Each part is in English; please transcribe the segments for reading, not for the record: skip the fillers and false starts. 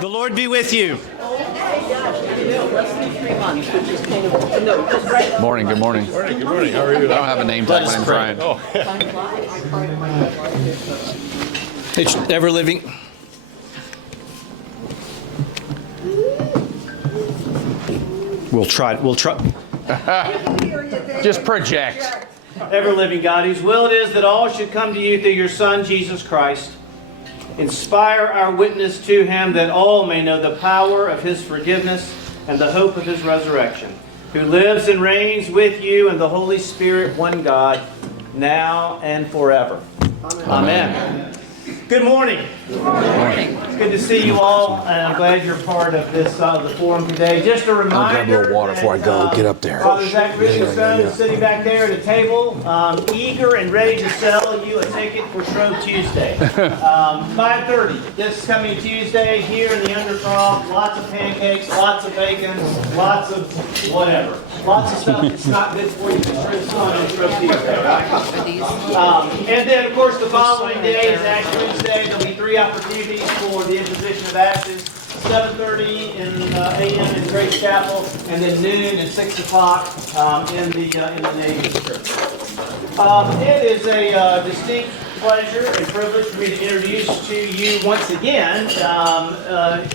The Lord be with you. Morning, good morning. Good morning. How are you? I don't have a name tag. My name's Ryan. Oh, It's ever living. We'll try. Just project. Ever living God, whose will it is that all should come to you through your Son, Jesus Christ. Inspire our witness to him that all may know the power of his forgiveness and the hope of his resurrection, who lives and reigns with you and the Holy Spirit, one God, now and forever. Amen. Good morning. Good morning. It's good to see you all, and I'm glad you're part of this the forum today. Just a reminder. I'll grab a little water before I go. Get up there. Father Zach Richardson is sitting back there at a table, eager and ready to sell you a ticket for Shrove Tuesday. 5:30 this coming Tuesday here in the Undercroft. Lots of pancakes, lots of bacon, lots of whatever. Lots of stuff that's not good for you. It's on Shrove Tuesday, right? And then, of course, the following day is Ash Wednesday. There'll be 3 opportunities for the imposition of ashes. 7:30 a.m. in Grace Chapel, and then noon and 6 o'clock in the Navy Church. It is a distinct pleasure and privilege for me to introduce to you once again,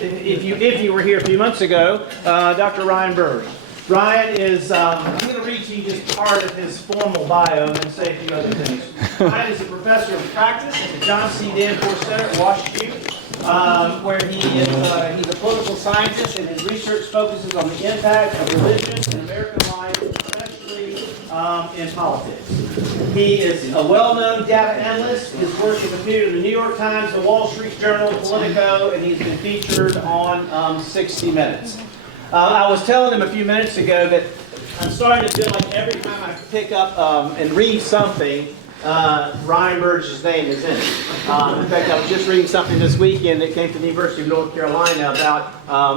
if you were here a few months ago, Dr. Ryan Burge. Ryan is, I'm going to read to you just part of his formal bio and then say a few other things. Ryan is a professor of practice at the John C. Danforth Center at Washington, where he's a political scientist, and his research focuses on the impact of religion in American life, especially in politics. He is a well-known data analyst. His work has appeared in the New York Times, the Wall Street Journal, Politico, and he's been featured on 60 Minutes. I was telling him a few minutes ago that I'm starting to feel like every time I pick up and read something, Ryan Burge's name is in it. In fact, I was just reading something this weekend that came from the University of North Carolina about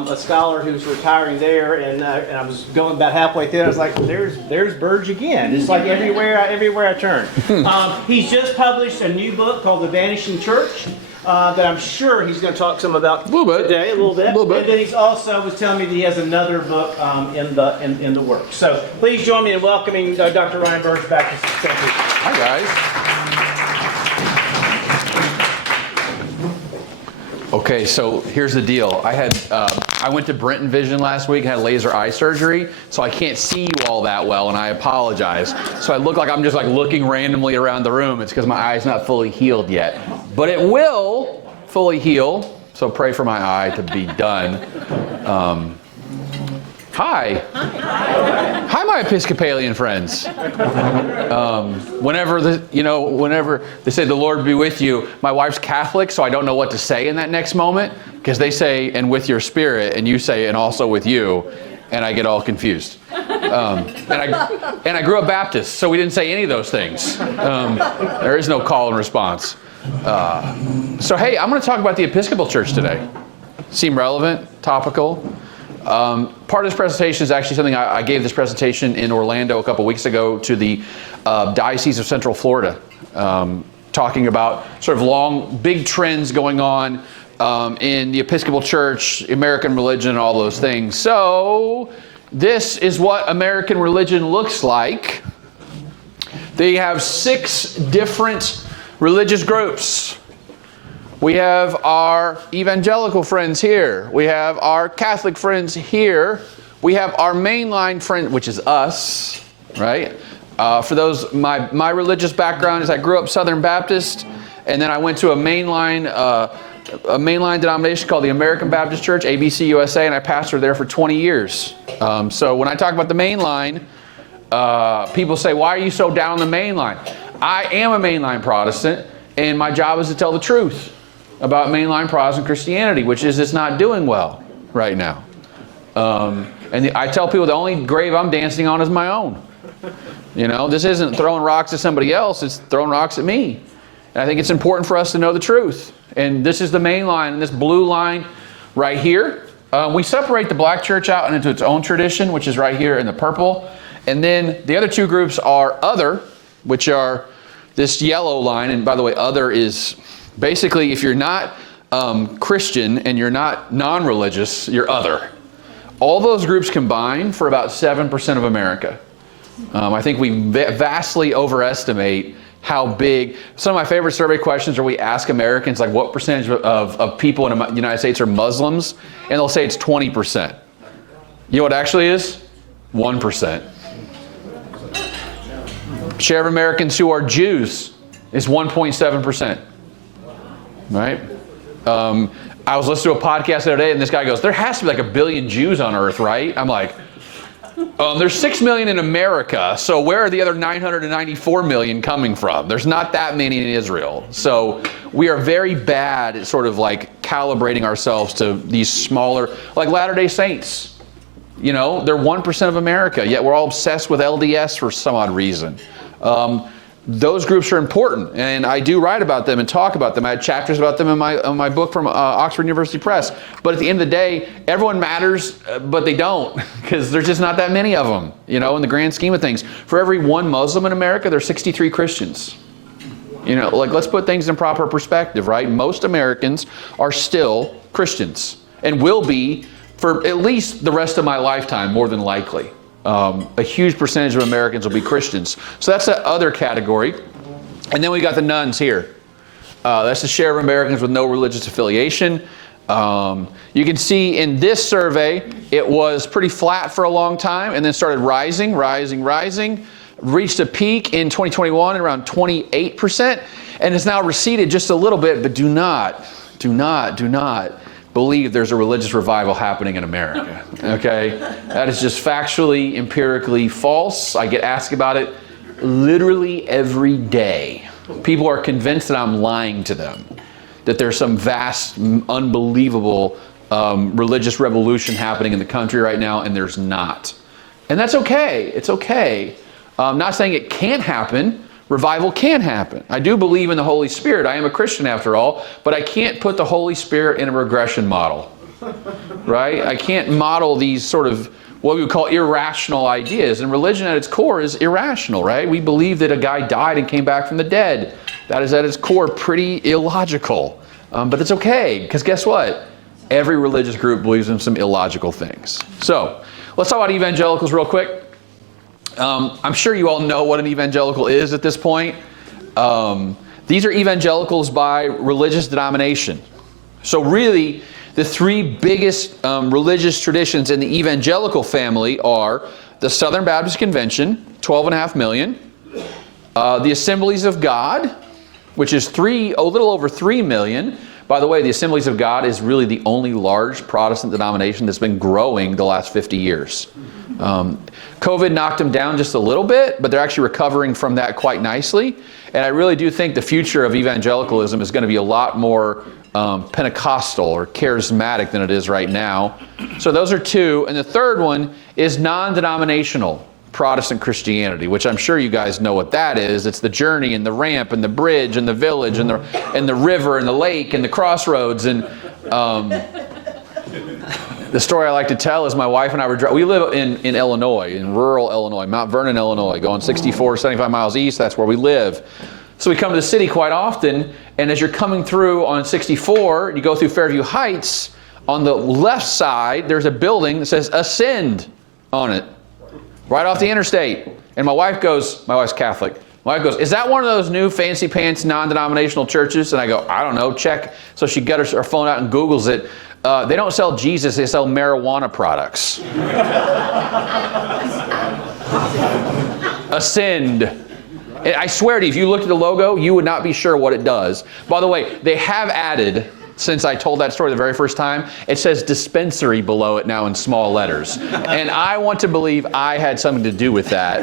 a scholar who's retiring there, and I was going about halfway through, and I was like, there's Burge again. It's like everywhere I turn. He's just published a new book called The Vanishing Church. That I'm sure he's going to talk some about today, a little bit. And then he's also was telling me that he has another book in the works. So please join me in welcoming Dr. Ryan Burge back to St. Peter. Hi, guys. Okay, so here's the deal. I went to Brenton Vision last week and had laser eye surgery, so I can't see you all that well, and I apologize. So I look like I'm just looking randomly around the room. It's because my eye's not fully healed yet. But it will fully heal, so pray for my eye to be done. Hi. Hi, my Episcopalian friends. Whenever they say the Lord be with you, my wife's Catholic, so I don't know what to say in that next moment, because they say, and with your spirit, and you say, and also with you, and I get all confused. And I grew up Baptist, so we didn't say any of those things. There is no call and response. So hey, I'm going to talk about the Episcopal Church today. Seem relevant, topical. Part of this presentation is actually something I gave this presentation in Orlando a couple weeks ago to the Diocese of Central Florida, talking about sort of big trends going on in the Episcopal Church, American religion, and all those things. So this is what American religion looks like. They have 6 different religious groups. We have our evangelical friends here. We have our Catholic friends here. We have our mainline friend, which is us, right? For those, my religious background is I grew up Southern Baptist, and then I went to a mainline denomination called the American Baptist Church, ABC USA, and I pastored there for 20 years. So when I talk about the mainline, people say, why are you so down on the mainline? I am a mainline Protestant, and my job is to tell the truth about mainline Protestant Christianity, which is it's not doing well right now. I tell people the only grave I'm dancing on is my own. This isn't throwing rocks at somebody else, it's throwing rocks at me. And I think it's important for us to know the truth. And this is the main line, and this blue line right here. We separate the black church out into its own tradition, which is right here in the purple. And then the other 2 groups are other, which are this yellow line. And by the way, other is basically if you're not Christian and you're not non-religious, you're other. All those groups combine for about 7% of America. I think we vastly overestimate how big. Some of my favorite survey questions are we ask Americans, like, what percentage of people in the United States are Muslims? And they'll say it's 20%. You know what it actually is? 1%. Share of Americans who are Jews is 1.7%. Right? I was listening to a podcast the other day, and this guy goes, there has to be like 1 billion Jews on earth, right? I'm like, there's 6 million in America, so where are the other 994 million coming from? There's not that many in Israel. So we are very bad at sort of like calibrating ourselves to these smaller, like Latter-day Saints. You know, they're 1% of America, yet we're all obsessed with LDS for some odd reason. Those groups are important, and I do write about them and talk about them. I had chapters about them in my book from Oxford University Press. But at the end of the day, everyone matters, but they don't, because there's just not that many of them, you know, in the grand scheme of things. For every one Muslim in America, there's 63 Christians. You know, like, let's put things in proper perspective, right? Most Americans are still Christians, and will be for at least the rest of my lifetime, more than likely. A huge percentage of Americans will be Christians. So that's that other category. And then we got the nones here. That's the share of Americans with no religious affiliation. You can see in this survey, it was pretty flat for a long time and then started rising. Reached a peak in 2021 at around 28%. And it's now receded just a little bit, but do not believe there's a religious revival happening in America, okay? That is just factually, empirically false. I get asked about it literally every day. People are convinced that I'm lying to them, that there's some vast, unbelievable religious revolution happening in the country right now, and there's not. And that's okay. It's okay. I'm not saying it can't happen. Revival can happen. I do believe in the Holy Spirit. I am a Christian after all, but I can't put the Holy Spirit in a regression model, right? I can't model these sort of what we would call irrational ideas. And religion at its core is irrational, right? We believe that a guy died and came back from the dead. That is at its core pretty illogical. But it's okay, because guess what? Every religious group believes in some illogical things. So let's talk about evangelicals real quick. I'm sure you all know what an evangelical is at this point. These are evangelicals by religious denomination. So really, the three biggest religious traditions in the evangelical family are the Southern Baptist Convention, 12.5 million, the Assemblies of God, which is a little over 3 million. By the way, the Assemblies of God is really the only large Protestant denomination that's been growing the last 50 years. COVID knocked them down just a little bit, but they're actually recovering from that quite nicely. And I really do think the future of evangelicalism is going to be a lot more Pentecostal or charismatic than it is right now. So those are two. And the third one is non-denominational Protestant Christianity, which I'm sure you guys know what that is. It's the journey and the ramp and the bridge and the village and the river and the lake and the crossroads. And the story I like to tell is my wife and I we live in Illinois, in rural Illinois, Mount Vernon, Illinois, going 75 miles east. That's where we live. So we come to the city quite often, and as you're coming through on 64, you go through Fairview Heights, on the left side, there's a building that says Ascend on it, right off the interstate. And my wife's Catholic. My wife goes, is that one of those new fancy pants non-denominational churches? And I go, I don't know, check. So she got her phone out and Googles it. They don't sell Jesus, they sell marijuana products. Ascend. And I swear to you, if you looked at the logo, you would not be sure what it does. By the way, they have added, since I told that story the very first time, it says dispensary below it now in small letters. And I want to believe I had something to do with that,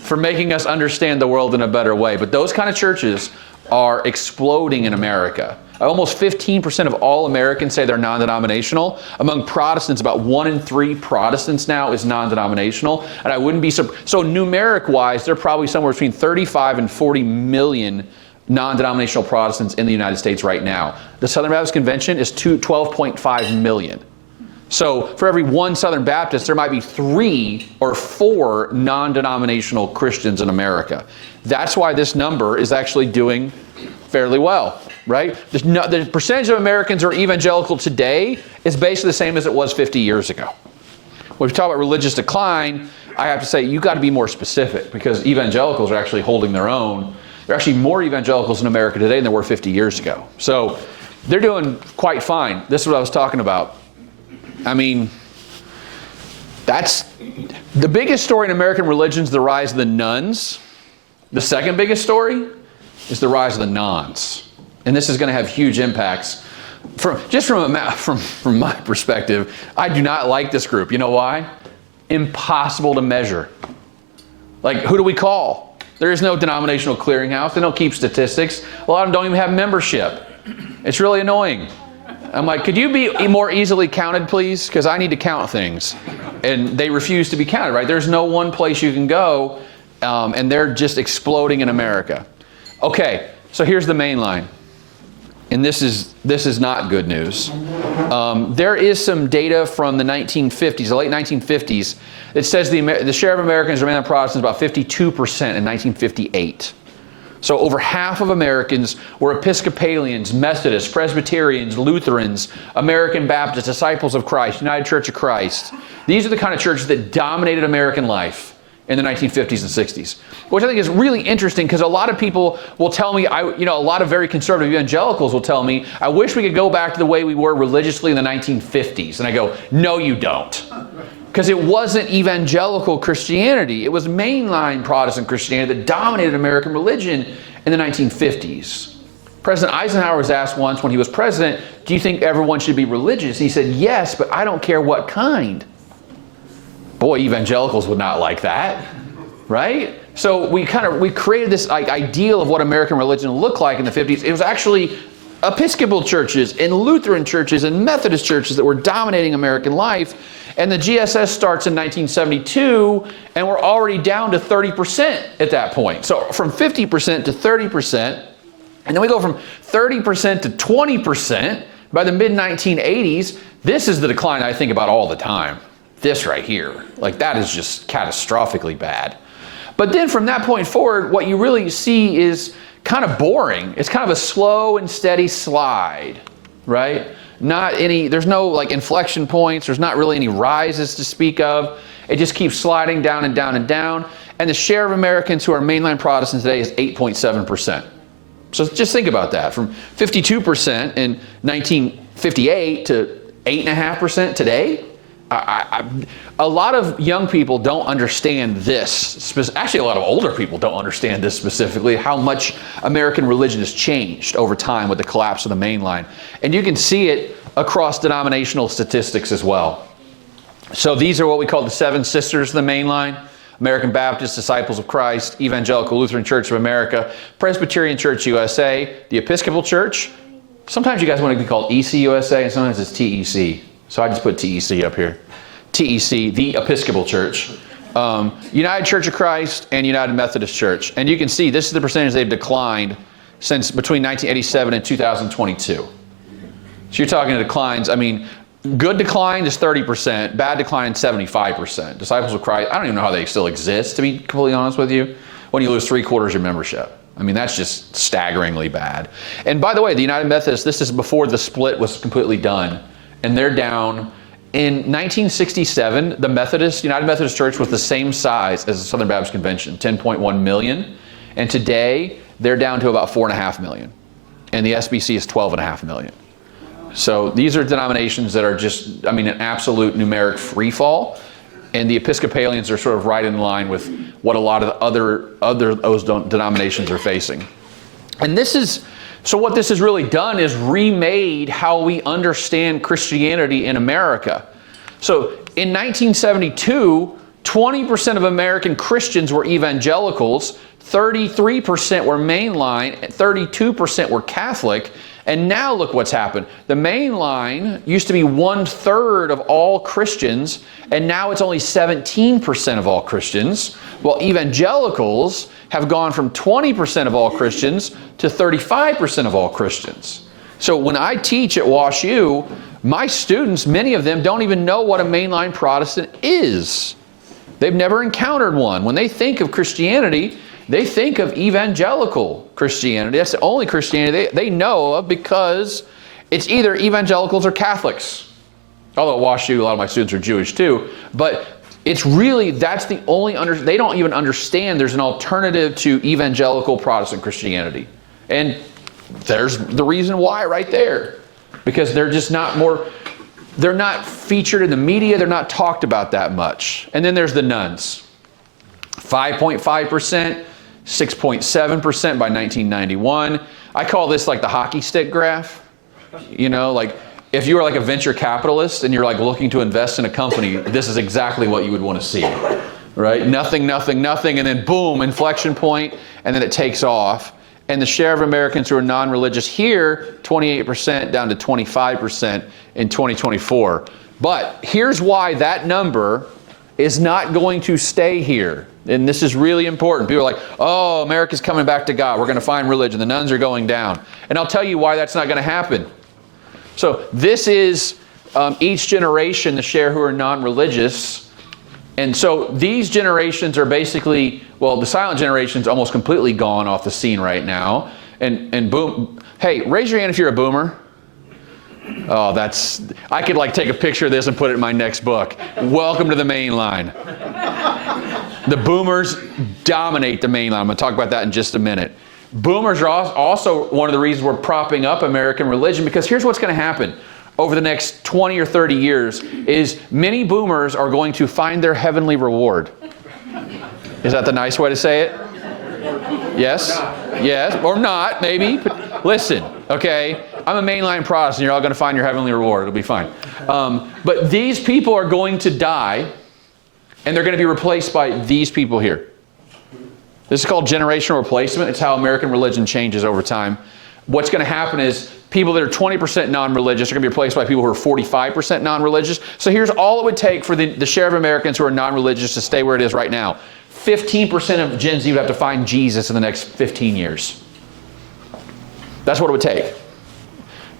for making us understand the world in a better way. But those kind of churches are exploding in America. Almost 15% of all Americans say they're non-denominational. Among Protestants, about 1 in 3 Protestants now is non-denominational. And I wouldn't be so numeric-wise, there are probably somewhere between 35 and 40 million non-denominational Protestants in the United States right now. The Southern Baptist Convention is 12.5 million. So for every one Southern Baptist, there might be 3 or 4 non-denominational Christians in America. That's why this number is actually doing fairly well. right? The percentage of Americans who are evangelical today is basically the same as it was 50 years ago. When we talk about religious decline, I have to say, you got to be more specific, because evangelicals are actually holding their own. There are actually more evangelicals in America today than there were 50 years ago. So they're doing quite fine. This is what I was talking about. I mean, that's the biggest story in American religion is the rise of the nuns. The second biggest story is the rise of the nons. And this is going to have huge impacts. From my perspective, I do not like this group. You know why? Impossible to measure. Like, who do we call? There is no denominational clearinghouse. They don't keep statistics. A lot of them don't even have membership. It's really annoying. I'm like, could you be more easily counted, please? Because I need to count things. And they refuse to be counted, right? There's no one place you can go, and they're just exploding in America. Okay, so here's the main line. And this is not good news. There is some data from the 1950s, the late 1950s, that says the share of Americans remained Protestants about 52% in 1958. So over half of Americans were Episcopalians, Methodists, Presbyterians, Lutherans, American Baptists, Disciples of Christ, United Church of Christ. These are the kind of churches that dominated American life in the 1950s and 60s, which I think is really interesting, because a lot of people will tell me, a lot of very conservative evangelicals will tell me, I wish we could go back to the way we were religiously in the 1950s. And I go, no, you don't. Because it wasn't evangelical Christianity. It was mainline Protestant Christianity that dominated American religion in the 1950s. President Eisenhower was asked once when he was president, do you think everyone should be religious? And he said, yes, but I don't care what kind. Boy, evangelicals would not like that, right? So we created this ideal of what American religion looked like in the 50s. It was actually Episcopal churches and Lutheran churches and Methodist churches that were dominating American life. And the GSS starts in 1972, and we're already down to 30% at that point. So from 50% to 30%, and then we go from 30% to 20% by the mid-1980s. This is the decline I think about all the time. This right here. Like, that is just catastrophically bad. But then from that point forward, what you really see is kind of boring. It's kind of a slow and steady slide, right? There's no like inflection points. There's not really any rises to speak of. It just keeps sliding down and down and down. And the share of Americans who are mainline Protestants today is 8.7%. So just think about that. From 52% in 1958 to 8.5% today. A lot of young people don't understand this. Actually, a lot of older people don't understand this specifically, how much American religion has changed over time with the collapse of the mainline. And you can see it across denominational statistics as well. So these are what we call the seven sisters of the mainline: American Baptist, Disciples of Christ, Evangelical Lutheran Church of America, Presbyterian Church USA, the Episcopal Church. Sometimes you guys want to be called ECUSA, and sometimes it's TEC. So I just put TEC up here. TEC, the Episcopal Church. United Church of Christ and United Methodist Church. And you can see this is the percentage they've declined since between 1987 and 2022. So you're talking declines. I mean, good decline is 30%. Bad decline is 75%. Disciples of Christ, I don't even know how they still exist, to be completely honest with you, when you lose 3/4 of your membership. I mean, that's just staggeringly bad. And by the way, the United Methodists, this is before the split was completely done. And they're down. In 1967, the United Methodist Church was the same size as the Southern Baptist Convention, 10.1 million. And today, they're down to about 4.5 million. And the SBC is 12.5 million. So these are denominations that are just, an absolute numeric free fall. And the Episcopalians are sort of right in line with what a lot of those denominations are facing. And so what this has really done is remade how we understand Christianity in America. So in 1972, 20% of American Christians were evangelicals, 33% were mainline, 32% were Catholic, and now look what's happened. The mainline used to be 1/3 of all Christians, and now it's only 17% of all Christians, while evangelicals have gone from 20% of all Christians to 35% of all Christians. So when I teach at WashU, my students, many of them don't even know what a mainline Protestant is. They've never encountered one. When they think of Christianity, they think of evangelical Christianity. That's the only Christianity they know of, because it's either evangelicals or Catholics. Although at WashU, a lot of my students are Jewish too. But it's really, that's the only, they don't even understand there's an alternative to evangelical Protestant Christianity. And there's the reason why right there. Because they're just not they're not featured in the media. They're not talked about that much. And then there's the nuns. 5.5%, 6.7% by 1991. I call this like the hockey stick graph. You know, like if you were like a venture capitalist and you're like looking to invest in a company, this is exactly what you would want to see, right? Nothing, nothing, nothing, and then boom, inflection point, and then it takes off. And the share of Americans who are non-religious here, 28% down to 25% in 2024. But here's why that number is not going to stay here. And this is really important. People are like, oh, America's coming back to God. We're going to find religion. The nuns are going down. And I'll tell you why that's not going to happen. So this is each generation, the share who are non-religious. And so these generations are basically, well, the silent generation's almost completely gone off the scene right now. And boom, hey, raise your hand if you're a boomer. Oh, I could like take a picture of this and put it in my next book. Welcome to the main line. The boomers dominate the main line. I'm going to talk about that in just a minute. Boomers are also one of the reasons we're propping up American religion, because here's what's going to happen over the next 20 or 30 years is many boomers are going to find their heavenly reward. Is that the nice way to say it? Yes? Yes, or not, maybe. But listen, okay? I'm a mainline Protestant. You're all going to find your heavenly reward. It'll be fine. But these people are going to die, and they're going to be replaced by these people here. This is called generational replacement. It's how American religion changes over time. What's going to happen is people that are 20% non-religious are going to be replaced by people who are 45% non-religious. So here's all it would take for the share of Americans who are non-religious to stay where it is right now. 15% of Gen Z would have to find Jesus in the next 15 years. That's what it would take.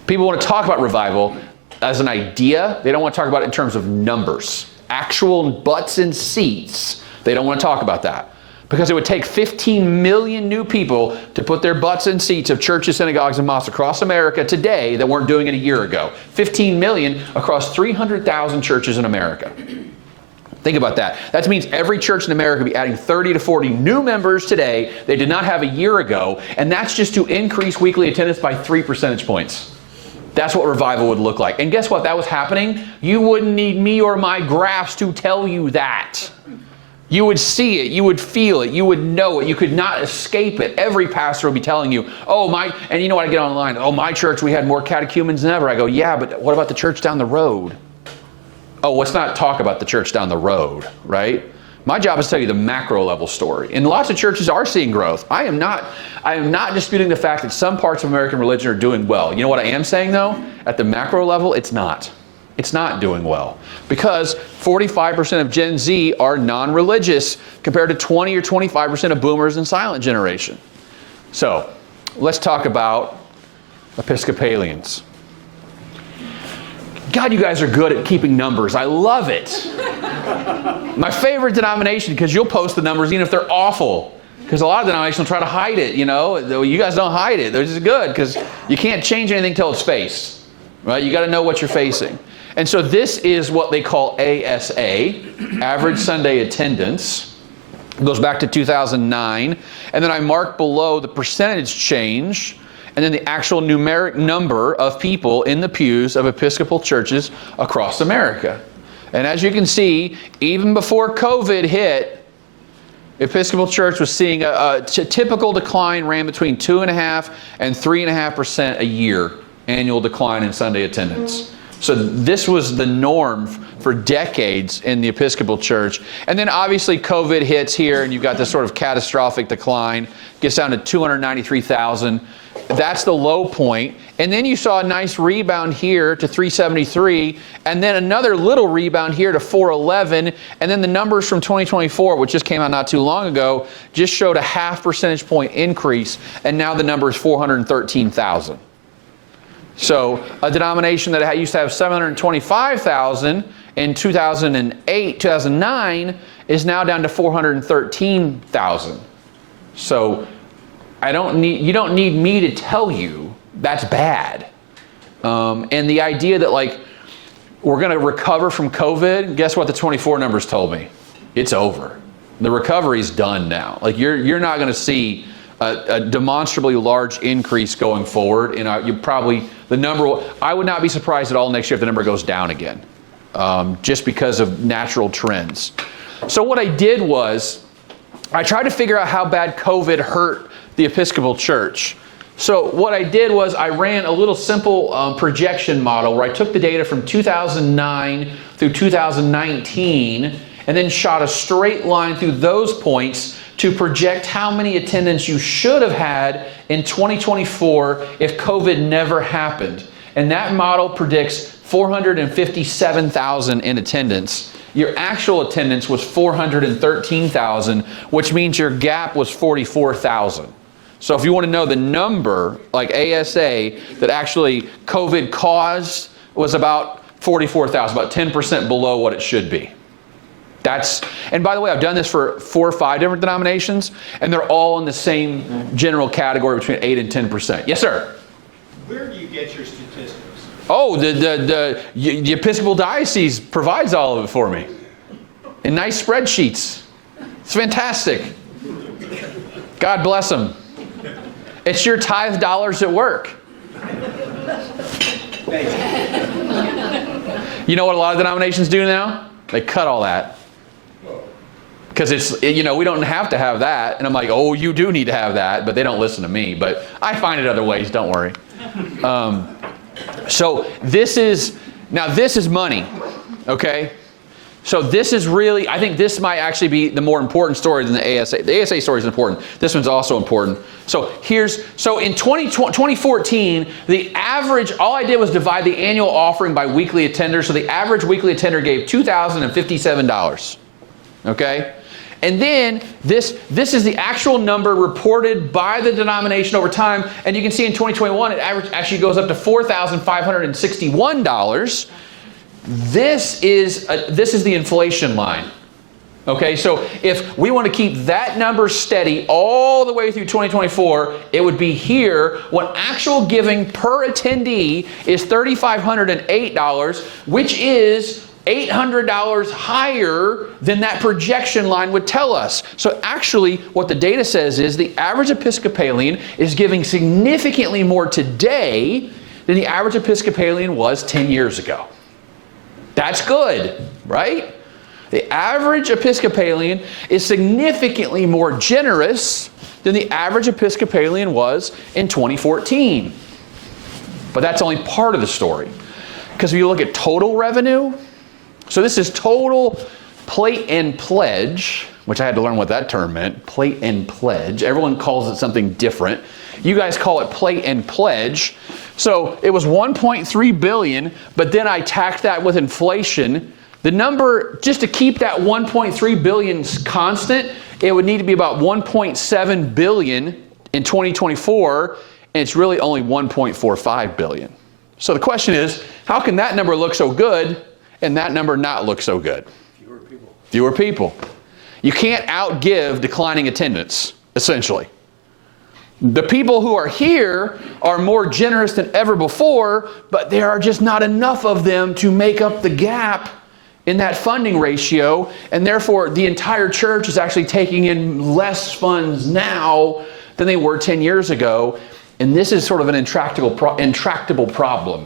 People want to talk about revival as an idea. They don't want to talk about it in terms of numbers. Actual butts and seats. They don't want to talk about that. Because it would take 15 million new people to put their butts in seats of churches, synagogues, and mosques across America today that weren't doing it a year ago. 15 million across 300,000 churches in America. Think about that. That means every church in America will be adding 30 to 40 new members today they did not have a year ago, and that's just to increase weekly attendance by 3 percentage points. That's what revival would look like. And guess what? That was happening. You wouldn't need me or my graphs to tell you that. You would see it, you would feel it, you would know it, you could not escape it. Every pastor will be telling you, and you know what, I get online, my church, we had more catechumens than ever. I go, yeah, but what about the church down the road? Oh, let's not talk about the church down the road, right? My job is to tell you the macro level story. And lots of churches are seeing growth. I am not disputing the fact that some parts of American religion are doing well. You know what I am saying though? At the macro level, it's not. It's not doing well because 45% of Gen Z are non-religious compared to 20 or 25% of boomers and silent generation. So let's talk about Episcopalians. God, you guys are good at keeping numbers. I love it. My favorite denomination, because you'll post the numbers even if they're awful. Because a lot of denominations will try to hide it, you know. You guys don't hide it. This is good because you can't change anything till it's faced. Right? You got to know what you're facing. And so this is what they call ASA, Average Sunday Attendance. It goes back to 2009. And then I mark below the percentage change and then the actual numeric number of people in the pews of Episcopal churches across America. And as you can see, even before COVID hit, Episcopal Church was seeing a typical decline ran between 2.5% and 3.5% a year, annual decline in Sunday attendance. So this was the norm for decades in the Episcopal Church. And then obviously COVID hits here and you've got this sort of catastrophic decline. Gets down to 293,000. That's the low point. And then you saw a nice rebound here to 373. And then another little rebound here to 411. And then the numbers from 2024, which just came out not too long ago, just showed a 0.5 percentage point increase. And now the number is 413,000. So a denomination that used to have 725,000 in 2008, 2009 is now down to 413,000. So you don't need me to tell you that's bad. And the idea that like we're going to recover from COVID, guess what the 24 numbers told me? It's over. The recovery's done now. Like you're not going to see a demonstrably large increase going forward. And you probably I would not be surprised at all next year if the number goes down again, just because of natural trends. So what I did was I tried to figure out how bad COVID hurt the Episcopal Church. So what I did was I ran a little simple projection model where I took the data from 2009 through 2019 and then shot a straight line through those points to project how many attendants you should have had in 2024 if COVID never happened. And that model predicts 457,000 in attendance. Your actual attendance was 413,000, which means your gap was 44,000. So if you want to know the number, like ASA, that actually COVID caused was about 44,000, about 10% below what it should be. And by the way, I've done this for 4 or 5 different denominations, and they're all in the same general category between 8 and 10%. Yes, sir? Where do you get your statistics? Oh, the Episcopal Diocese provides all of it for me in nice spreadsheets. It's fantastic. God bless them. It's your tithe dollars at work. Thank you. You know what a lot of denominations do now? They cut all that. Because we don't have to have that. And I'm like, oh, you do need to have that. But they don't listen to me. But I find it other ways, don't worry. So this is money, okay? So this is really, I think this might actually be the more important story than the ASA. The ASA story is important. This one's also important. So in 2014, the average, all I did was divide the annual offering by weekly attenders. So the average weekly attender gave $2,057, okay? And then this is the actual number reported by the denomination over time. And you can see in 2021, it actually goes up to $4,561. This is the inflation line. Okay, so if we want to keep that number steady all the way through 2024, it would be here when actual giving per attendee is $3,508, which is $800 higher than that projection line would tell us. So actually, what the data says is the average Episcopalian is giving significantly more today than the average Episcopalian was 10 years ago. That's good, right? The average Episcopalian is significantly more generous than the average Episcopalian was in 2014. But that's only part of the story. Because if you look at total revenue, so this is total plate and pledge, which I had to learn what that term meant, plate and pledge. Everyone calls it something different. You guys call it plate and pledge. So it was $1.3 billion, but then I tacked that with inflation. The number, just to keep that $1.3 billion constant, it would need to be about $1.7 billion in 2024, and it's really only $1.45 billion. So the question is, how can that number look so good and that number not look so good? Fewer people. You can't outgive declining attendance, essentially. The people who are here are more generous than ever before, but there are just not enough of them to make up the gap in that funding ratio, and therefore the entire church is actually taking in less funds now than they were 10 years ago, and this is sort of an intractable problem.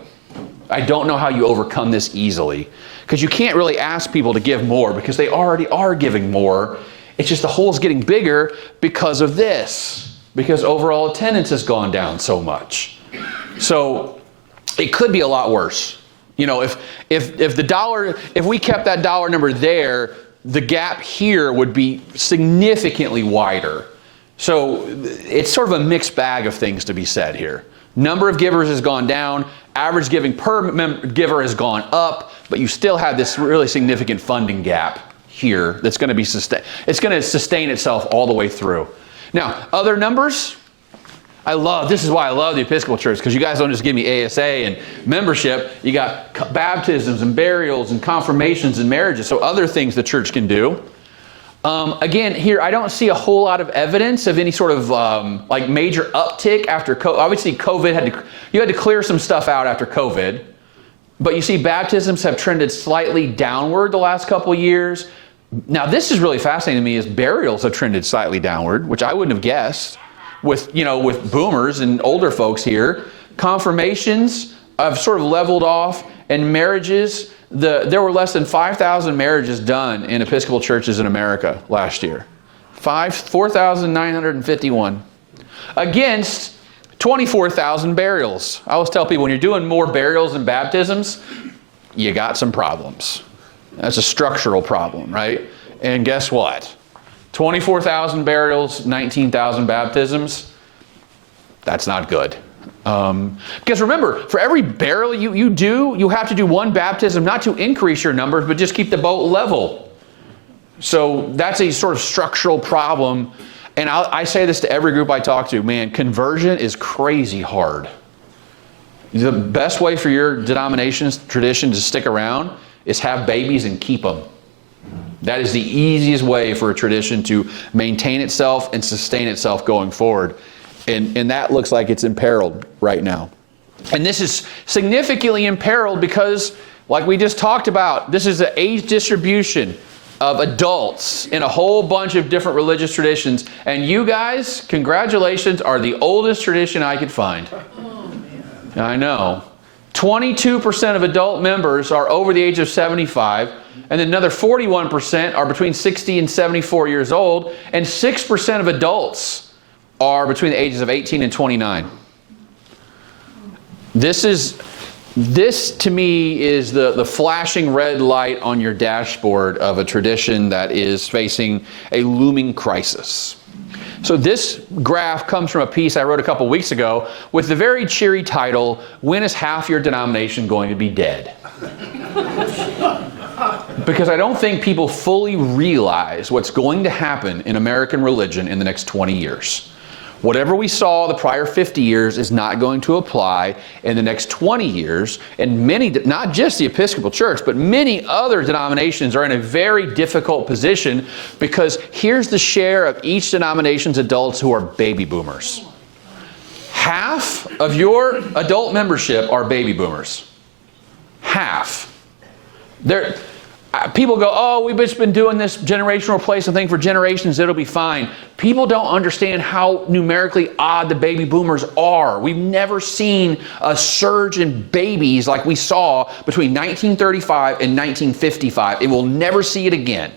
I don't know how you overcome this easily, because you can't really ask people to give more because they already are giving more. It's just the hole's getting bigger because of this, because overall attendance has gone down so much. So it could be a lot worse. You know, if we kept that dollar number there, the gap here would be significantly wider. So it's sort of a mixed bag of things to be said here. Number of givers has gone down, average giving per giver has gone up, but you still have this really significant funding gap here that's going to be it's going to sustain itself all the way through. Now, other numbers, this is why I love the Episcopal Church, because you guys don't just give me ASA and membership, you got baptisms and burials and confirmations and marriages, so other things the church can do. Again, here, I don't see a whole lot of evidence of any sort of like major uptick after COVID. Obviously, you had to clear some stuff out after COVID. But you see baptisms have trended slightly downward the last couple of years. Now, this is really fascinating to me is burials have trended slightly downward, which I wouldn't have guessed with boomers and older folks here. Confirmations have sort of leveled off, and marriages, there were less than 5,000 marriages done in Episcopal churches in America last year. 4,951 against 24,000 burials. I always tell people when you're doing more burials than baptisms, you got some problems. That's a structural problem, right? And guess what? 24,000 burials, 19,000 baptisms. That's not good. Because remember, for every burial you do, you have to do one baptism, not to increase your numbers, but just keep the boat level. So that's a sort of structural problem. And I say this to every group I talk to, man, conversion is crazy hard. The best way for your denomination's tradition to stick around is have babies and keep them. That is the easiest way for a tradition to maintain itself and sustain itself going forward. And that looks like it's imperiled right now. And this is significantly imperiled because, like we just talked about, this is the age distribution of adults in a whole bunch of different religious traditions. And you guys, congratulations, are the oldest tradition I could find. I know. 22% of adult members are over the age of 75, and then another 41% are between 60 and 74 years old, and 6% of adults are between the ages of 18 and 29. This to me is the flashing red light on your dashboard of a tradition that is facing a looming crisis. So this graph comes from a piece I wrote a couple weeks ago with the very cheery title, "When is half your denomination going to be dead?" Because I don't think people fully realize what's going to happen in American religion in the next 20 years. Whatever we saw the prior 50 years is not going to apply in the next 20 years. And many, not just the Episcopal Church, but many other denominations are in a very difficult position because here's the share of each denomination's adults who are baby boomers. Half of your adult membership are baby boomers. Half. People go, oh, we've just been doing this generational replacement thing for generations, it'll be fine. People don't understand how numerically odd the baby boomers are. We've never seen a surge in babies like we saw between 1935 and 1955. And we'll never see it again.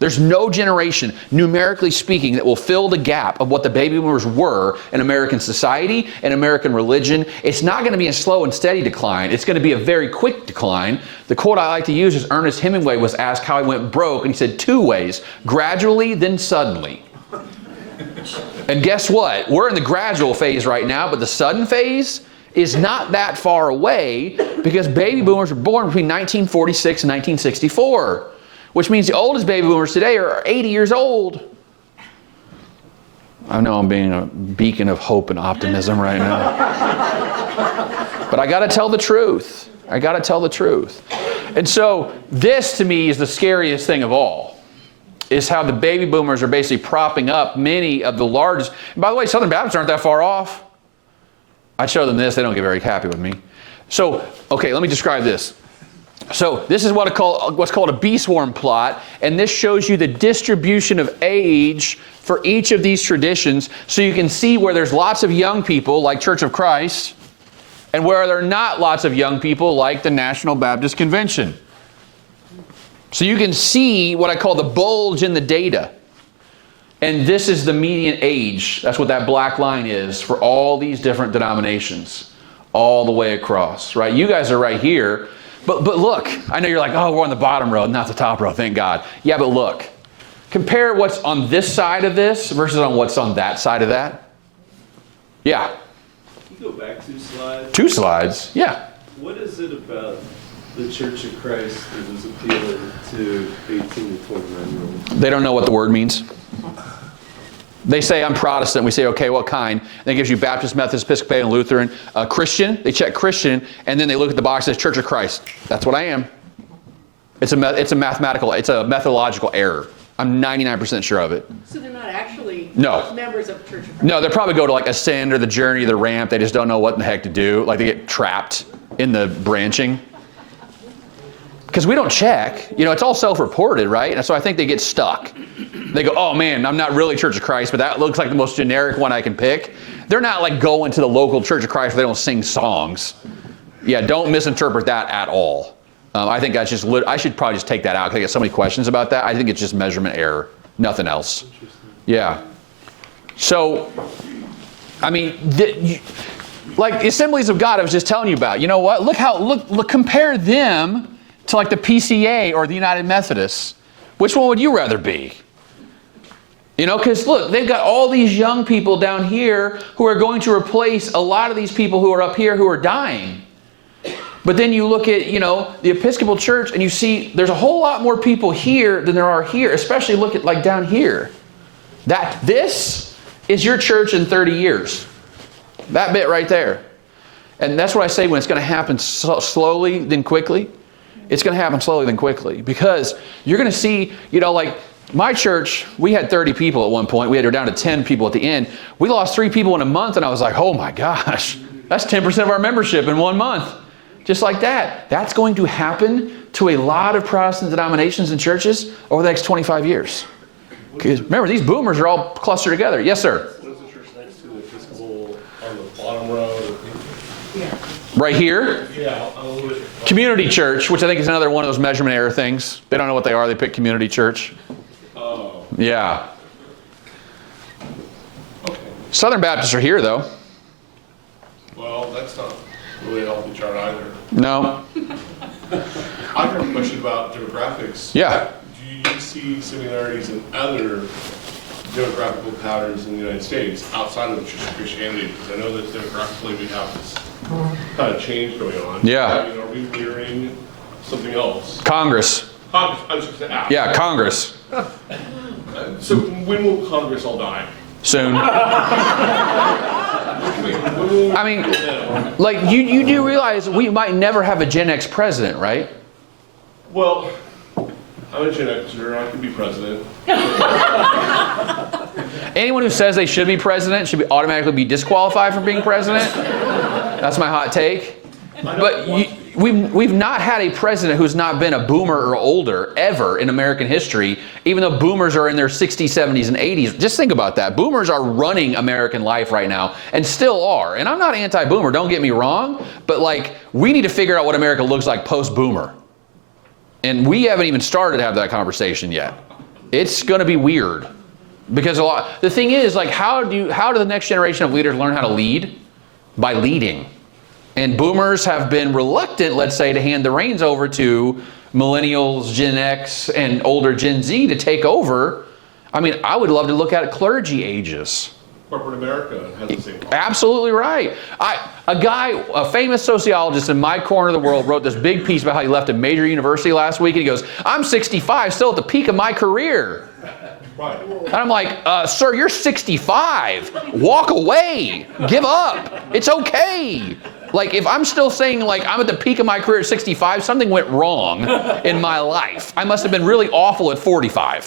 There's no generation, numerically speaking, that will fill the gap of what the baby boomers were in American society and American religion. It's not going to be a slow and steady decline. It's going to be a very quick decline. The quote I like to use is Ernest Hemingway was asked how he went broke, and he said 2 ways, gradually, then suddenly. And guess what? We're in the gradual phase right now, but the sudden phase is not that far away because baby boomers were born between 1946 and 1964. Which means the oldest baby boomers today are 80 years old. I know I'm being a beacon of hope and optimism right now. But I got to tell the truth. I got to tell the truth. And so this to me is the scariest thing of all, is how the baby boomers are basically propping up many of the largest. And by the way, Southern Baptists aren't that far off. I show them this, they don't get very happy with me. So, okay, let me describe this. So this is what's called a bee-swarm plot, and this shows you the distribution of age for each of these traditions, so you can see where there's lots of young people, like Church of Christ, and where there are not lots of young people, like the National Baptist Convention. So you can see what I call the bulge in the data. And this is the median age. That's what that black line is for all these different denominations, all the way across, right? You guys are right here. But look, I know you're like, oh, we're on the bottom row, not the top row, thank God. Yeah, but look, compare what's on this side of this versus on what's on that side of that. Yeah. Can you go back 2 slides? 2 slides, yeah. What is it about the Church of Christ that is appealing to 18 to 29-year-olds? They don't know what the word means. They say, I'm Protestant. We say, okay, what kind? And it gives you Baptist, Methodist, Episcopalian, Lutheran, Christian. They check Christian, and then they look at the box that says Church of Christ. That's what I am. It's a methodological error. I'm 99% sure of it. So they're not actually No. members of Church of Christ? No, they'll probably go to like Ascend or the Journey or the Ramp. They just don't know what the heck to do. Like they get trapped in the branching. Because we don't check. You know, it's all self-reported, right? And so I think they get stuck. They go, oh man, I'm not really Church of Christ, but that looks like the most generic one I can pick. They're not like going to the local Church of Christ where they don't sing songs. Yeah, don't misinterpret that at all. I think that's just, I should probably just take that out because I get so many questions about that. I think it's just measurement error, nothing else. Yeah. So, I mean, like the Assemblies of God I was just telling you about, you know what? Look, compare them to like the PCA or the United Methodists. Which one would you rather be? You know, because look, they've got all these young people down here who are going to replace a lot of these people who are up here who are dying. But then you look at, you know, the Episcopal Church and you see there's a whole lot more people here than there are here, especially look at like down here. This is your church in 30 years. That bit right there. And that's what I say when it's going to happen slowly then quickly. It's going to happen slowly then quickly. Because you're going to see, you know, like my church, we had 30 people at one point. We had to go down to 10 people at the end. We lost 3 people in a month and I was like, oh my gosh, that's 10% of our membership in 1 month. Just like that. That's going to happen to a lot of Protestant denominations and churches over the next 25 years. Because remember, these boomers are all clustered together. Yes, sir? What is the church next to the Episcopal on the bottom row? Yeah. Right here? Yeah, a little bit. Community church, which I think is another one of those measurement error things. They don't know what they are. They pick community church. Oh. Yeah. Okay. Southern Baptists are here, though. Well, that's not really a healthy chart either. No. I have a question about demographics. Yeah. Do you see similarities in other demographical patterns in the United States outside of the Church of Christianity? Because I know that demographically we have this kind of change going on. Yeah. I mean, are we mirroring something else? Congress. Congress, I was just going to ask. Yeah, Congress. So when will Congress all die? Soon. I I mean, like, you do realize we might never have a Gen X president, right? well, I'm a Gen Xer. I could be president. Anyone who says they should be president should automatically be disqualified from being president. That's my hot take. But we've not had a president who's not been a boomer or older ever in American history, even though boomers are in their 60s, 70s, and 80s. Just think about that. Boomers are running American life right now and still are. And I'm not anti-boomer, don't get me wrong, but like we need to figure out what America looks like post-boomer. And we haven't even started to have that conversation yet. It's going to be weird. Because the thing is, like, how do the next generation of leaders learn how to lead? By leading. And boomers have been reluctant, let's say, to hand the reins over to millennials, Gen X, and older Gen Z to take over. I mean, I would love to look at clergy ages. Corporate America has the same problem. Absolutely right. A famous sociologist in my corner of the world wrote this big piece about how he left a major university last week, and he goes, I'm 65, still at the peak of my career. Right. And I'm like, sir, you're 65. Walk away. Give up. It's okay. Like, if I'm still saying, like, I'm at the peak of my career at 65, something went wrong in my life. I must have been really awful at 45.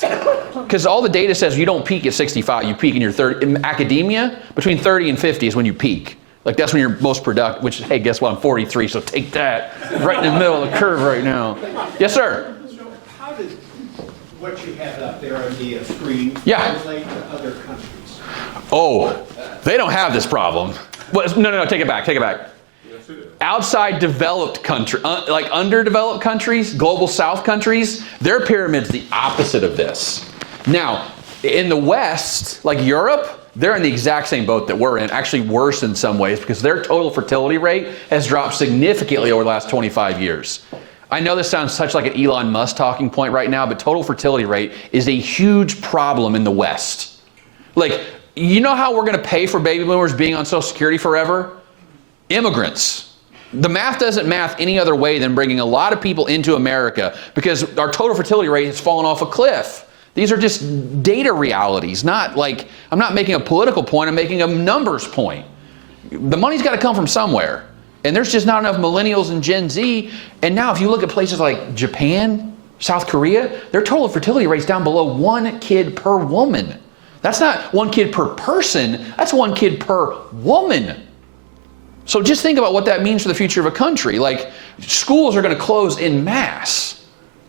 Because all the data says you don't peak at 65, you peak in your 30. In academia, between 30 and 50 is when you peak. Like, that's when you're most productive, which, hey, guess what? I'm 43, so take that. Right in the middle of the curve right now. Yes, sir? So how does what you have up there on the screen translate to other countries? Oh, they don't have this problem. Well, no, take it back. Outside developed country, like underdeveloped countries, global south countries, their pyramid's the opposite of this. Now, in the West, like Europe, they're in the exact same boat that we're in, actually worse in some ways, because their total fertility rate has dropped significantly over the last 25 years. I know this sounds such like an Elon Musk talking point right now, but total fertility rate is a huge problem in the West. Like, you know how we're going to pay for baby boomers being on Social Security forever? Immigrants. The math doesn't math any other way than bringing a lot of people into America, because our total fertility rate has fallen off a cliff. These are just data realities, not like, I'm not making a political point, I'm making a numbers point. The money's got to come from somewhere. And there's just not enough millennials and Gen Z. And now if you look at places like Japan, South Korea, their total fertility rate's down below 1 kid per woman. That's not 1 kid per person, that's 1 kid per woman. So just think about what that means for the future of a country. Like, schools are going to close en masse.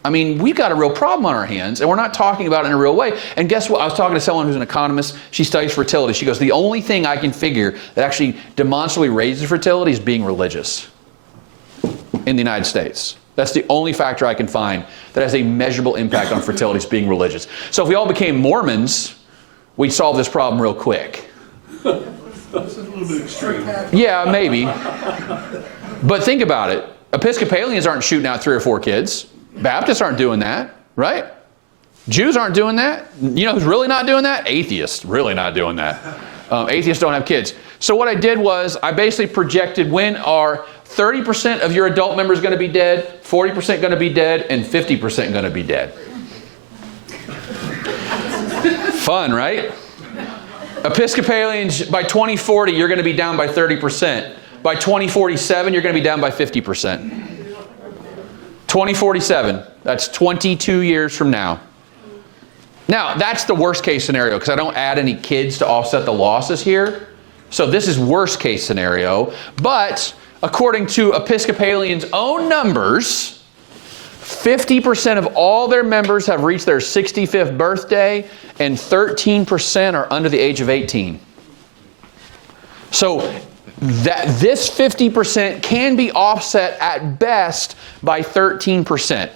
I mean, we've got a real problem on our hands, and we're not talking about it in a real way. And guess what? I was talking to someone who's an economist. She studies fertility. She goes, the only thing I can figure that actually demonstrably raises fertility is being religious in the United States. That's the only factor I can find that has a measurable impact on fertility, is being religious. So if we all became Mormons, we'd solve this problem real quick. This is a little bit extreme. Yeah, maybe. But think about it. Episcopalians aren't shooting out 3 or 4 kids. Baptists aren't doing that, right? Jews aren't doing that. You know who's really not doing that? Atheists. Really not doing that. Atheists don't have kids. So what I did was I basically projected when are 30% of your adult members going to be dead, 40% going to be dead, and 50% going to be dead. Fun, right? Episcopalians, by 2040, you're going to be down by 30%. By 2047, you're going to be down by 50%. 2047, that's 22 years from now. Now, that's the worst case scenario, because I don't add any kids to offset the losses here. So this is worst case scenario. But according to Episcopalians' own numbers, 50% of all their members have reached their 65th birthday, and 13% are under the age of 18. So this 50% can be offset at best by 13%.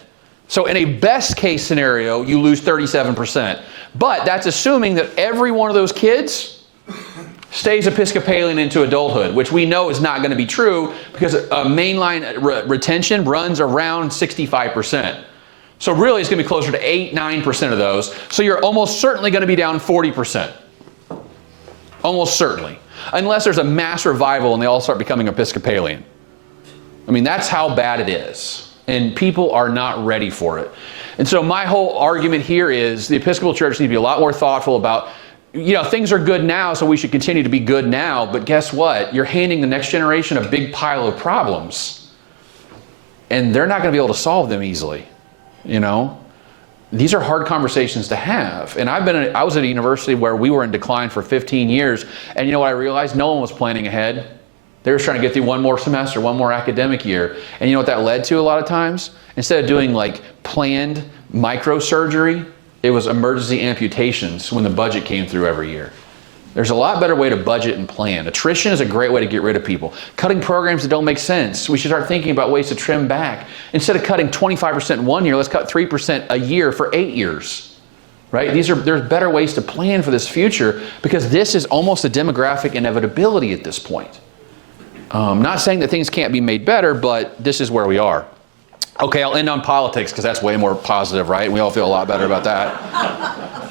So in a best case scenario, you lose 37%. But that's assuming that every one of those kids stays Episcopalian into adulthood, which we know is not going to be true because mainline retention runs around 65%. So really it's going to be closer to 8-9% of those. So you're almost certainly going to be down 40%. Almost certainly. Unless there's a mass revival and they all start becoming Episcopalian. I mean, that's how bad it is. And people are not ready for it. And so my whole argument here is the Episcopal Church needs to be a lot more thoughtful about, you know, things are good now, so we should continue to be good now. But guess what? You're handing the next generation a big pile of problems. And they're not going to be able to solve them easily. You know? These are hard conversations to have. And I was at a university where we were in decline for 15 years. And you know what I realized? No one was planning ahead. They were trying to get through one more semester, one more academic year. And you know what that led to a lot of times? Instead of doing like planned microsurgery, it was emergency amputations when the budget came through every year. There's a lot better way to budget and plan. Attrition is a great way to get rid of people. Cutting programs that don't make sense. We should start thinking about ways to trim back. Instead of cutting 25% in 1 year, let's cut 3% a year for 8 years. Right? There's better ways to plan for this future because this is almost a demographic inevitability at this point. Not saying that things can't be made better, but this is where we are. Okay, I'll end on politics because that's way more positive, right? We all feel a lot better about that.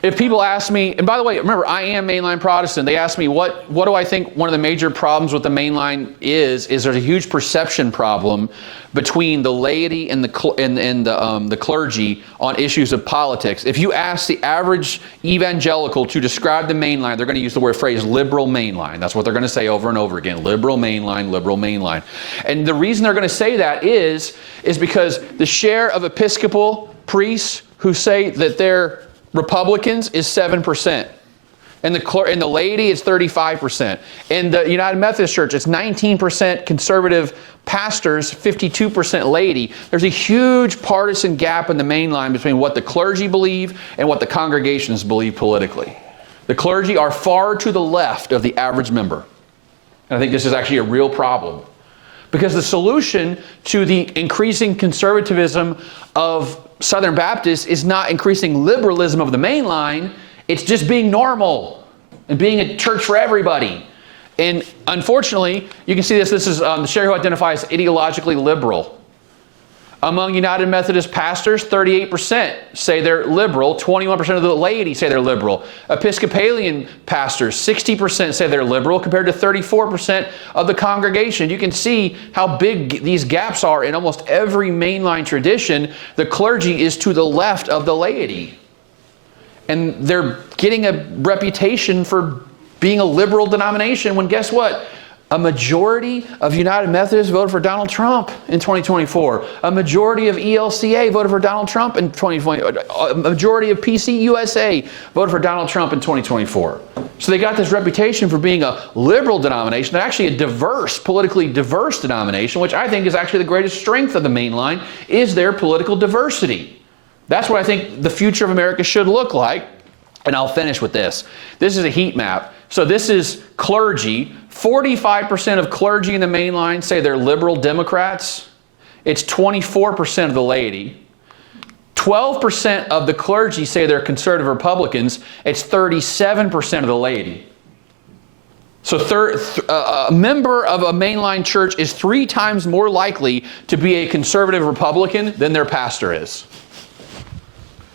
If people ask me, and by the way, remember, I am mainline Protestant. They ask me, what do I think one of the major problems with the mainline is there's a huge perception problem between the laity and the clergy on issues of politics. If you ask the average evangelical to describe the mainline, they're going to use the phrase liberal mainline. That's what they're going to say over and over again. Liberal mainline, liberal mainline. And the reason they're going to say that is because the share of Episcopal priests who say that they're Republicans is 7%. And the laity is 35%. In the United Methodist Church, it's 19% conservative pastors, 52% laity. There's a huge partisan gap in the main line between what the clergy believe and what the congregations believe politically. The clergy are far to the left of the average member. And I think this is actually a real problem. Because the solution to the increasing conservatism of Southern Baptists is not increasing liberalism of the main line. It's just being normal and being a church for everybody. And unfortunately, you can see this. This is the share who identifies ideologically liberal. Among United Methodist pastors, 38% say they're liberal. 21% of the laity say they're liberal. Episcopalian pastors, 60% say they're liberal compared to 34% of the congregation. You can see how big these gaps are in almost every mainline tradition. The clergy is to the left of the laity. And they're getting a reputation for being a liberal denomination when guess what? A majority of United Methodists voted for Donald Trump in 2024. A majority of ELCA voted for Donald Trump in 2020. A majority of PC USA voted for Donald Trump in 2024. So they got this reputation for being a liberal denomination, and actually a diverse, politically diverse denomination, which I think is actually the greatest strength of the mainline, is their political diversity. That's what I think the future of America should look like. And I'll finish with this. This is a heat map. So this is clergy. 45% of clergy in the main line say they're liberal Democrats. It's 24% of the laity. 12% of the clergy say they're conservative Republicans. It's 37% of the laity. So a member of a mainline church is 3 times more likely to be a conservative Republican than their pastor is.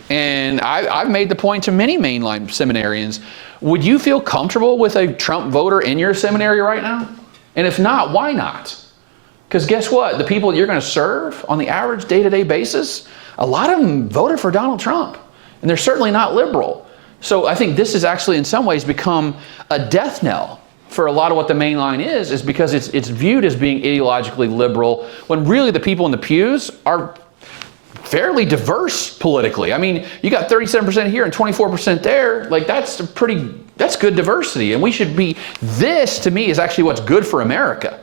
And I've made the point to many mainline seminarians, would you feel comfortable with a Trump voter in your seminary right now? And if not, why not? Because guess what? The people you're going to serve on the average day-to-day basis, a lot of them voted for Donald Trump. And they're certainly not liberal. So I think this has actually in some ways become a death knell for a lot of what the mainline is because it's viewed as being ideologically liberal when really the people in the pews are fairly diverse politically. I mean, you got 37% here and 24% there. Like that's good diversity. And we should be, this to me is actually what's good for America,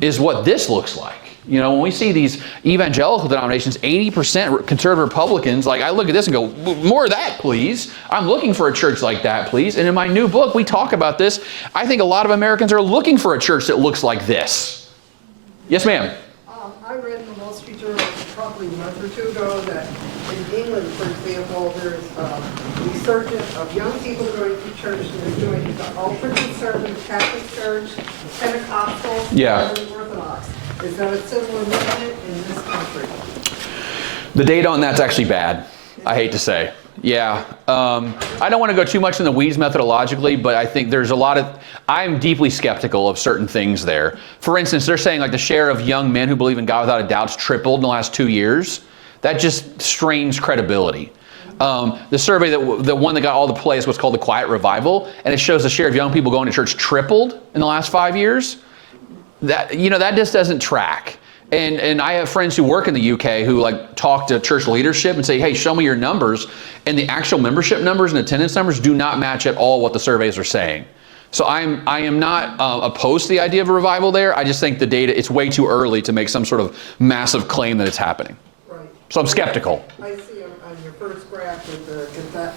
is what this looks like. You know, when we see these evangelical denominations, 80% conservative Republicans, like I look at this and go, more of that, please. I'm looking for a church like that, please. And in my new book, we talk about this. I think a lot of Americans are looking for a church that looks like this. Yes, ma'am. I read in the Wall Street Journal probably a month or 2 ago that in England, for example, there's a resurgence of young people going to church, and they're doing the ultra-conservative Catholic Church, Pentecostal, and Orthodox. Is that a similar movement in this country? The data on that's actually bad, I hate to say. Yeah. I don't want to go too much in the weeds methodologically, but I think there's a lot of, I'm deeply skeptical of certain things there. For instance, they're saying like the share of young men who believe in God without a doubt's tripled in the last 2 years. That just strains credibility. The survey, the one that got all the play is what's called the Quiet Revival, and it shows the share of young people going to church tripled in the last 5 years. That, you know, that just doesn't track. And I have friends who work in the UK who like talk to church leadership and say, hey, show me your numbers. And the actual membership numbers and attendance numbers do not match at all what the surveys are saying. So I am not opposed to the idea of a revival there. I just think the data, it's way too early to make some sort of massive claim that it's happening. Right. So I'm skeptical. I see on your first graph that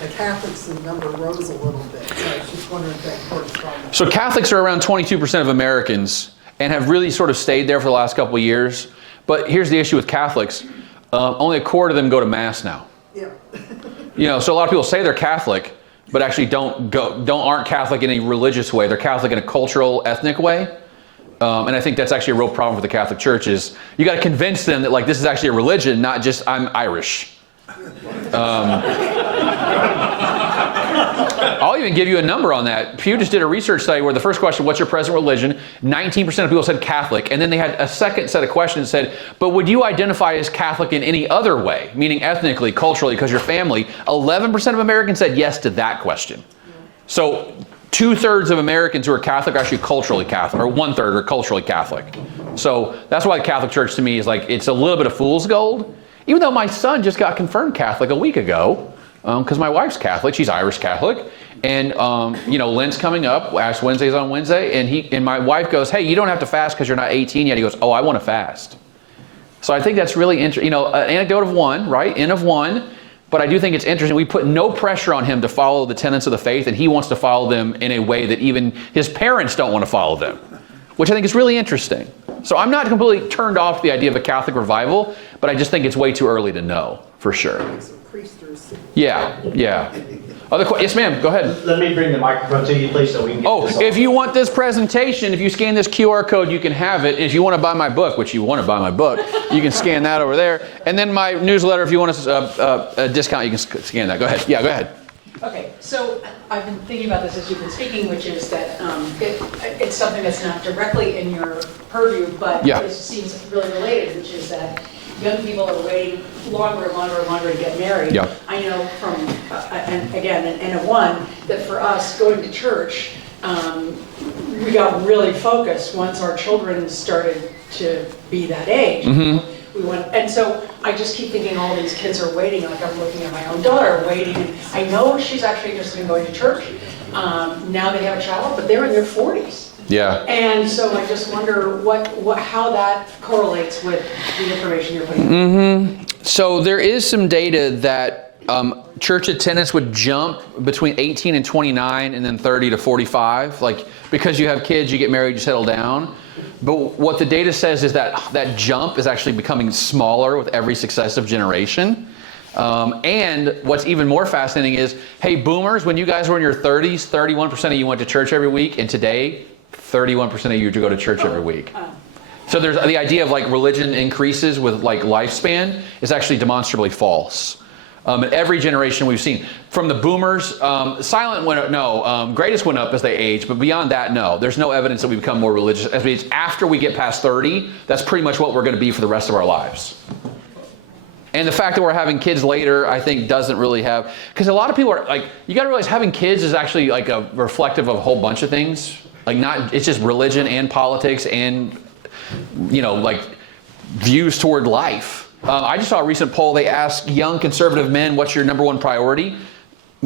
the Catholics, the number rose a little bit. So I was just wondering if that corresponds. So Catholics are around 22% of Americans and have really sort of stayed there for the last couple of years. But here's the issue with Catholics. Only a quarter of them go to Mass now. Yeah. You know, so a lot of people say they're Catholic, but actually aren't Catholic in a religious way. They're Catholic in a cultural, ethnic way. And I think that's actually a real problem for the Catholic Church is you got to convince them that like this is actually a religion, not just I'm Irish. I'll even give you a number on that. Pew just did a research study where the first question, what's your present religion? 19% of people said Catholic. And then they had a second set of questions that said, but would you identify as Catholic in any other way? Meaning ethnically, culturally, because your family. 11% of Americans said yes to that question. So 2/3 of Americans who are Catholic are actually culturally Catholic, or 1/3 are culturally Catholic. So that's why the Catholic Church to me is like, it's a little bit of fool's gold. Even though my son just got confirmed Catholic a week ago, because my wife's Catholic, she's Irish Catholic, and you know, Lent's coming up, Ash Wednesday's on Wednesday, and my wife goes, hey, you don't have to fast because you're not 18 yet. He goes, oh, I want to fast. So I think that's really interesting. You know, an anecdote of one, right? N of one. But I do think it's interesting. We put no pressure on him to follow the tenets of the faith, and he wants to follow them in a way that even his parents don't want to follow them, which I think is really interesting. So I'm not completely turned off the idea of a Catholic revival, but I just think it's way too early to know for sure. Yeah. Yes, ma'am. Go ahead. Let me bring the microphone to you, please, so we can get this on. If you want this presentation, if you scan this QR code, you can have it. If you want to buy my book, which you want to buy my book, you can scan that over there. And then my newsletter, if you want a discount, you can scan that. Go ahead. Yeah, go ahead. Okay, so I've been thinking about this as you've been speaking, which is that it's something that's not directly in your purview, but it seems really related, which is that young people are waiting longer and longer and longer to get married. Yeah. I know from, and again, an N of one, that for us, going to church we got really focused once our children started to be that age. We went, and so I just keep thinking all these kids are waiting, like I'm looking at my own daughter waiting, and I know she's actually just been going to church. Now they have a child, but they're in their 40s. Yeah. And so I just wonder how that correlates with the information you're putting in. So there is some data that church attendance would jump between 18 and 29 and then 30 to 45. Like, because you have kids, you get married, you settle down. But what the data says is that jump is actually becoming smaller with every successive generation. And what's even more fascinating is, hey, boomers, when you guys were in your 30s, 31% of you went to church every week, and today, 31% of you go to church every week. So there's the idea of like religion increases with like lifespan is actually demonstrably false. In every generation we've seen, from the boomers, silent went up, no, greatest went up as they age, but beyond that, no. There's no evidence that we become more religious. After we get past 30, that's pretty much what we're going to be for the rest of our lives. And the fact that we're having kids later, I think, doesn't really have, because a lot of people are like, you got to realize having kids is actually like a reflective of a whole bunch of things. Like it's just religion and politics and, like views toward life. I just saw a recent poll. They asked young conservative men, what's your number one priority?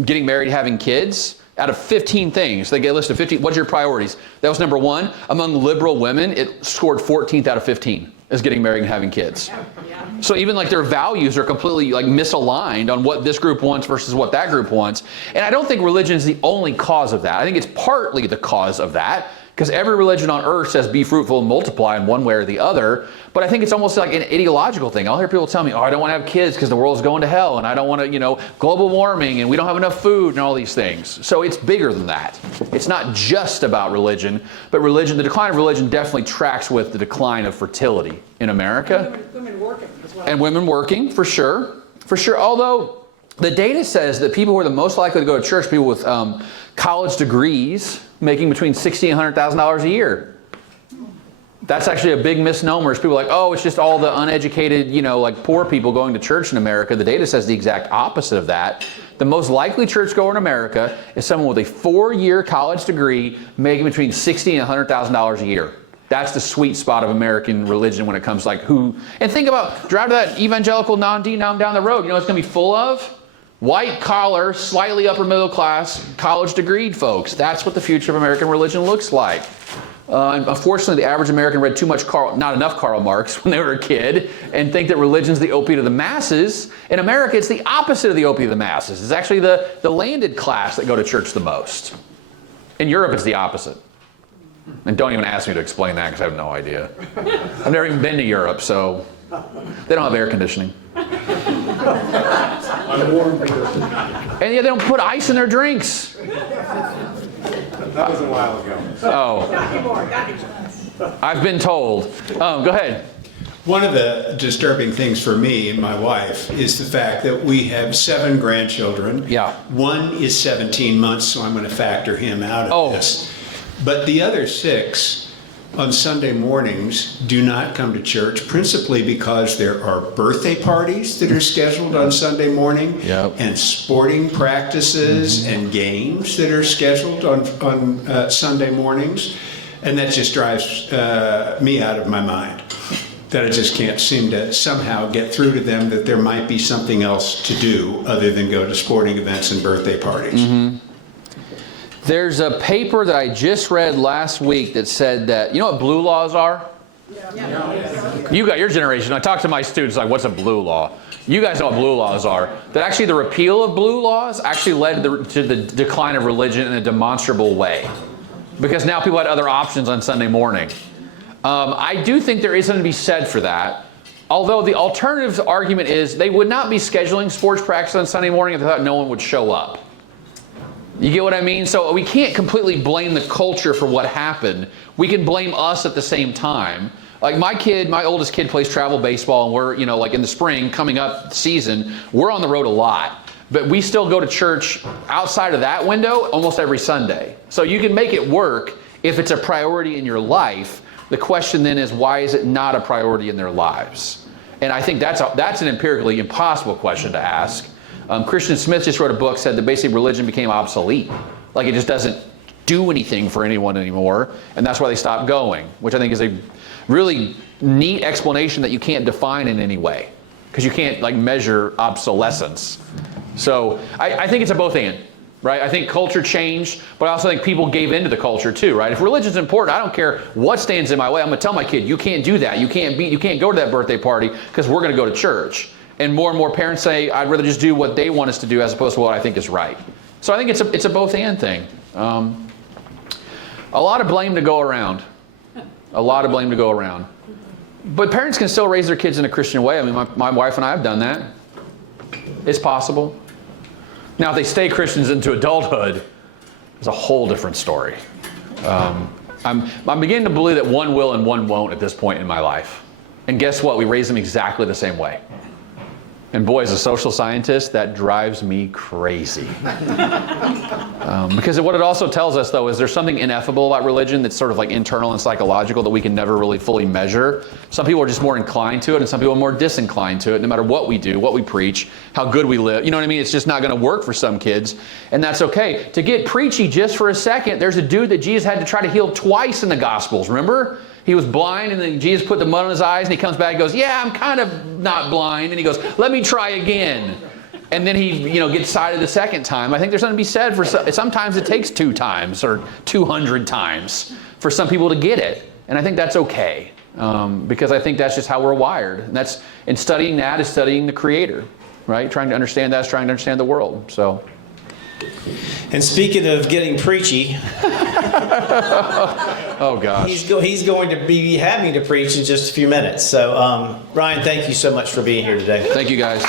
Getting married, having kids. Out of 15 things, they get a list of 15. What's your priorities? That was number one. Among liberal women, it scored 14th out of 15 as getting married and having kids. So even like their values are completely like misaligned on what this group wants versus what that group wants. And I don't think religion is the only cause of that. I think it's partly the cause of that, because every religion on earth says be fruitful and multiply in one way or the other. But I think it's almost like an ideological thing. I'll hear people tell me, I don't want to have kids because the world's going to hell, and I don't want to, global warming, and we don't have enough food, and all these things. So it's bigger than that. It's not just about religion, but the decline of religion definitely tracks with the decline of fertility in America. Women working as well. And women working, for sure. For sure. Although the data says that people who are the most likely to go to church, people with college degrees, making between $60,000 and $100,000 a year. That's actually a big misnomer. People are like, it's just all the uneducated, like poor people going to church in America. The data says the exact opposite of that. The most likely churchgoer in America is someone with a 4-year college degree making between $60,000 and $100,000 a year. That's the sweet spot of American religion when it comes to and think about, drive to that evangelical non-denom down the road. You know what it's going to be full of? White collar, slightly upper middle class, college degreed folks. That's what the future of American religion looks like. Unfortunately, the average American read not enough Karl Marx when they were a kid, and think that religion's the opiate of the masses. In America, it's the opposite of the opiate of the masses. It's actually the landed class that go to church the most. In Europe, it's the opposite. And don't even ask me to explain that because I have no idea. I've never even been to Europe, so they don't have air conditioning. I'm warm because And they don't put ice in their drinks. that was a while ago. Oh, Not anymore. I've been told. Go ahead. One of the disturbing things for me and my wife is the fact that we have 7 grandchildren. Yeah. One is 17 months, so I'm going to factor him out of this. But the other 6 on Sunday mornings do not come to church, principally because there are birthday parties that are scheduled on Sunday morning, and sporting practices and games that are scheduled on Sunday mornings. And that just drives me out of my mind. That I just can't seem to somehow get through to them that there might be something else to do other than go to sporting events and birthday parties. There's a paper that I just read last week that said that, you know what blue laws are? You got your generation. I talk to my students like, what's a blue law? You guys know what blue laws are. That actually the repeal of blue laws actually led to the decline of religion in a demonstrable way. Because now people had other options on Sunday morning. I do think there is something to be said for that. Although the alternative argument is they would not be scheduling sports practice on Sunday morning if they thought no one would show up. You get what I mean? So we can't completely blame the culture for what happened. We can blame us at the same time. Like my oldest kid plays travel baseball, and we're, like in the spring, coming up season, we're on the road a lot. But we still go to church outside of that window almost every Sunday. So you can make it work if it's a priority in your life. The question then is, why is it not a priority in their lives? And I think that's an empirically impossible question to ask. Christian Smith just wrote a book, said that basically religion became obsolete. Like it just doesn't do anything for anyone anymore, and that's why they stopped going, which I think is a really neat explanation that you can't define in any way, because you can't like measure obsolescence. So I think it's a both and, right? I think culture changed, but I also think people gave into the culture too, right? If religion's important, I don't care what stands in my way. I'm gonna tell my kid, you can't do that. You can't go to that birthday party because we're gonna go to church. And more parents say, I'd rather just do what they want us to do as opposed to what I think is right. So I think it's a both and thing. A lot of blame to go around. A lot of blame to go around. But parents can still raise their kids in a Christian way. I mean, my wife and I have done that. It's possible. Now, if they stay Christians into adulthood, it's a whole different story. I'm beginning to believe that one will and one won't at this point in my life. And guess what? We raise them exactly the same way. And boy, as a social scientist, that drives me crazy. Because what it also tells us, though, is there's something ineffable about religion that's sort of like internal and psychological that we can never really fully measure. Some people are just more inclined to it, and some people are more disinclined to it, no matter what we do, what we preach, how good we live. You know what I mean? It's just not going to work for some kids, and that's okay. To get preachy just for a second, there's a dude that Jesus had to try to heal twice in the Gospels, remember? He was blind, and then Jesus put the mud on his eyes, and he comes back and goes, yeah, I'm kind of not blind. And he goes, let me try again. And then he, gets sighted the second time. I think there's something to be said for sometimes it takes 2 times or 200 times for some people to get it. And I think that's okay, because I think that's just how we're wired. And studying that is studying the Creator, right? Trying to understand that is trying to understand the world. So. And speaking of getting preachy, oh gosh, he's going to be having to preach in just a few minutes. So, Ryan, thank you so much for being here today. Thank you, guys.